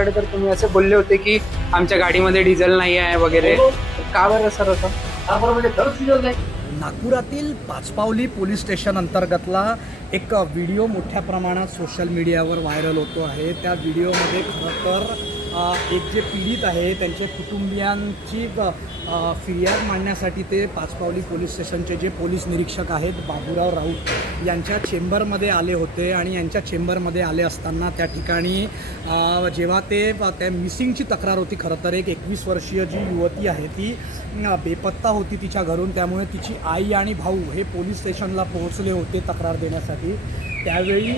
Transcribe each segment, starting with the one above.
पोलिसांकडे तर तुम्ही असे बोलले होते की आमच्या गाडीमध्ये डिझेल नाही आहे वगैरे, का बरं सर असं? नागपुरातील पाचपावली पोलीस स्टेशन अंतर्गतला एक व्हिडिओ मोठ्या प्रमाणात सोशल मीडियावर व्हायरल होतो आहे. त्या व्हिडिओमध्ये खरं तर एक जे पीडित आहे त्यांच्या कुटुंबियांची फिर्याद मांडण्यासाठी ते पाचपावली पोलीस स्टेशनचे जे पोलीस निरीक्षक आहेत बाबूराव राऊत यांच्या चेंबरमध्ये आले होते. आणि यांच्या चेंबरमध्ये आले असताना त्या ठिकाणी जेव्हा त्या मिसिंगची तक्रार होती. खरं तर एक 21 वर्षीय जी युवती आहे ती बेपत्ता होती तिच्या घरून. त्यामुळे तिची आई आणि भाऊ हे पोलीस स्टेशनला पोहोचले होते तक्रार देण्यासाठी. त्यावेळी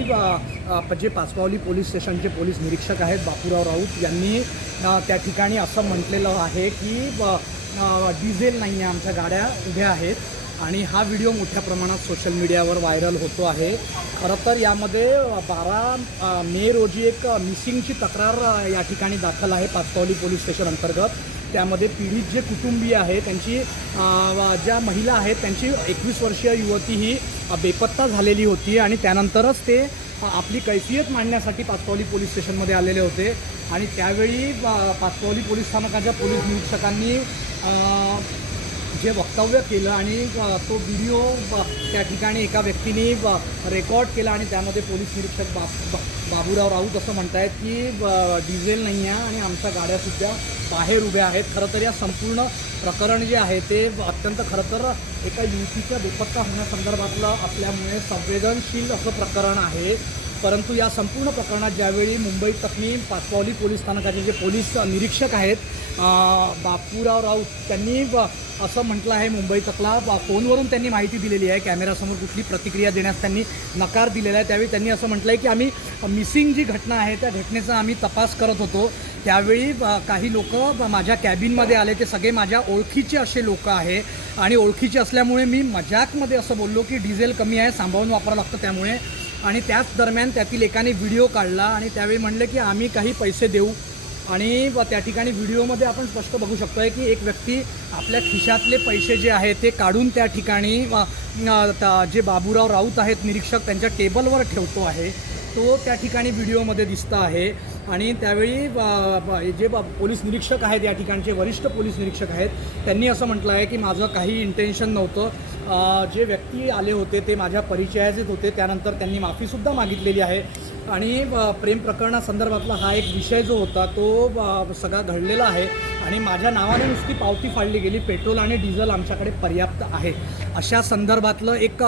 जे पाचपावली पोलीस स्टेशनचे पोलीस निरीक्षक आहेत बापूराव राऊत यांनी त्या ठिकाणी असं म्हटलेलं आहे की डिझेल नाही आहे, आमच्या गाड्या उभ्या आहेत. आणि हा व्हिडिओ मोठ्या प्रमाणात सोशल मीडियावर व्हायरल होतो आहे. खरं तर यामध्ये 12 मे रोजी एक मिसिंगची तक्रार या ठिकाणी दाखल आहे पाचपावली पोलीस स्टेशन अंतर्गत. त्यामध्ये पीडित जे कुटुंबीय आहे त्यांची ज्या महिला आहेत त्यांची 21 वर्षीय युवती ही बेपत्ता झालेली होती. आणि त्यानंतरच ते आपली कैफियत मांडण्यासाठी पाचपावली पोलीस स्टेशनमध्ये आलेले होते. आणि त्यावेळी पाचपावली पोलीस स्थानकाच्या पोलीस निरीक्षकांनी जे वक्तव्य केलं आणि तो व्हिडिओ त्या ठिकाणी एका व्यक्तीने रेकॉर्ड केला. आणि त्यामध्ये पोलीस निरीक्षक बाबूराव राऊत असं म्हणत आहेत की डिझेल नाही आहे आणि आमच्या गाड्यासुद्धा बाहेर उभ्या आहेत. खरं तर या संपूर्ण प्रकरण जे आहे ते अत्यंत खरं तर एका युवतीच्या बेपत्ता होण्यासंदर्भातलं असल्यामुळे संवेदनशील असं प्रकरण आहे. परंतु या संपूर्ण प्रकरणात ज्यावेळी मुंबई तकनी पाचपावली पोलीस स्थानकाचे जे पोलीस निरीक्षक आहेत बापूराव राऊत त्यांनी असं म्हटलं आहे मुंबई तकला फोनवरून त्यांनी माहिती दिलेली आहे. कॅमेरासमोर कुठली प्रतिक्रिया देण्यास त्यांनी नकार दिलेला आहे. त्यावेळी त्यांनी असं म्हटलं आहे की आम्ही मिसिंग जी घटना आहे त्या घटनेचा आम्ही तपास करत होतो. त्यावेळी काही लोक माझ्या कॅबिनमध्ये आले, ते सगळे माझ्या ओळखीचे असे लोक आहे. आणि ओळखीचे असल्यामुळे मी मजाकमध्ये असं बोललो की डिझेल कमी आहे, सांभाळून वापरावं लागतं त्यामुळे. आणि त्याच दरम्यान त्यातील एकाने व्हिडिओ काढला आणि त्यावेळी म्हणले की आम्ही काही पैसे देऊ. आणि त्या ठिकाणी व्हिडिओमध्ये आपण स्पष्ट बघू शकतो आहे की एक व्यक्ती आपल्या खिशातले पैसे जे आहेत ते काढून त्या ठिकाणी जे बाबूराव राऊत आहेत निरीक्षक त्यांच्या टेबलवर ठेवतो आहे. तो त्या ठिकाणी व्हिडिओमध्ये दिसता आहे. आणि त्यावेळी जे पोलीस निरीक्षक आहेत या ठिकाणचे वरिष्ठ पोलीस निरीक्षक आहेत त्यांनी असं म्हटलं आहे की माझं काही इंटेन्शन नव्हतं. जे व्यक्ती आले होते ते माझ्या परिचयाचेच होते. त्यानंतर त्यांनी माफीसुद्धा मागितलेली आहे. आणि प्रेम प्रकरणासंदर्भातला हा एक विषय जो होता तो सगळा घडलेला आहे. आणि माझ्या नावाने नुसती पावती फाडली गेली, पेट्रोल आणि डिझेल आमच्याकडे पर्याप्त आहे, अशा संदर्भातलं एक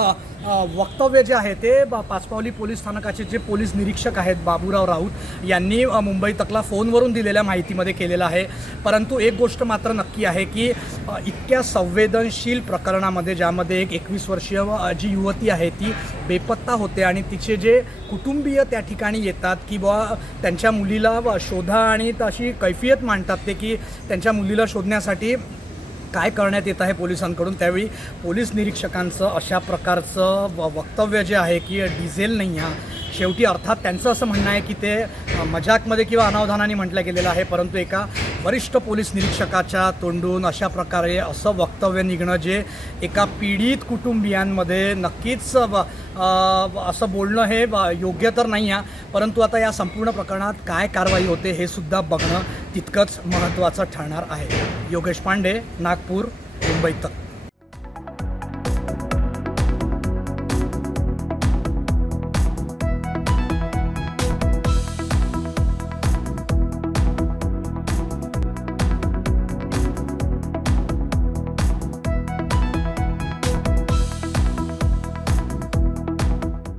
वक्तव्य जे आहे ते पाचपावली पोलीस स्थानकाचे जे पोलीस निरीक्षक आहेत बाबूराव राऊत यांनी मुंबई तकला फोनवरून दिलेल्या माहितीमध्ये केलेलं आहे. परंतु एक गोष्ट मात्र नक्की आहे की इतक्या संवेदनशील प्रकरणामध्ये ज्यामध्ये एक 21 वर्षीय जी युवती आहे ती बेपत्ता होते आणि तिचे जे कुटुंबीय त्या ठिकाणी येतात की बुवा त्यांच्या मुलीला शोधा आणि तशी कैफियत मांडतात ते की त्यांच्या मुलीला शोधण्यासाठी काय करण्यात येत आहे पोलिसांकडून. त्यावेळी पोलीस निरीक्षकांचं अशा प्रकारचं वक्तव्य जे आहे की डिझेल नाही आहे. शेवटी अर्थात त्यांचं असं म्हणणं आहे की ते मजाकमध्ये किंवा अनावधानाने म्हटलं गेलेलं आहे. परंतु एका वरिष्ठ पोलीस निरीक्षकाच्या तोंडून अशा प्रकारे असं वक्तव्य निघणं जे एका पीडित कुटुंबियांमध्ये नक्कीच असं बोलणं हे योग्य तर नाही आहे. परंतु आता या संपूर्ण प्रकरणात काय कारवाई होते हे सुद्धा बघणं तितकंच महत्त्वाचं ठरणार आहे. योगेश पांडे, नागपूर, मुंबई तक.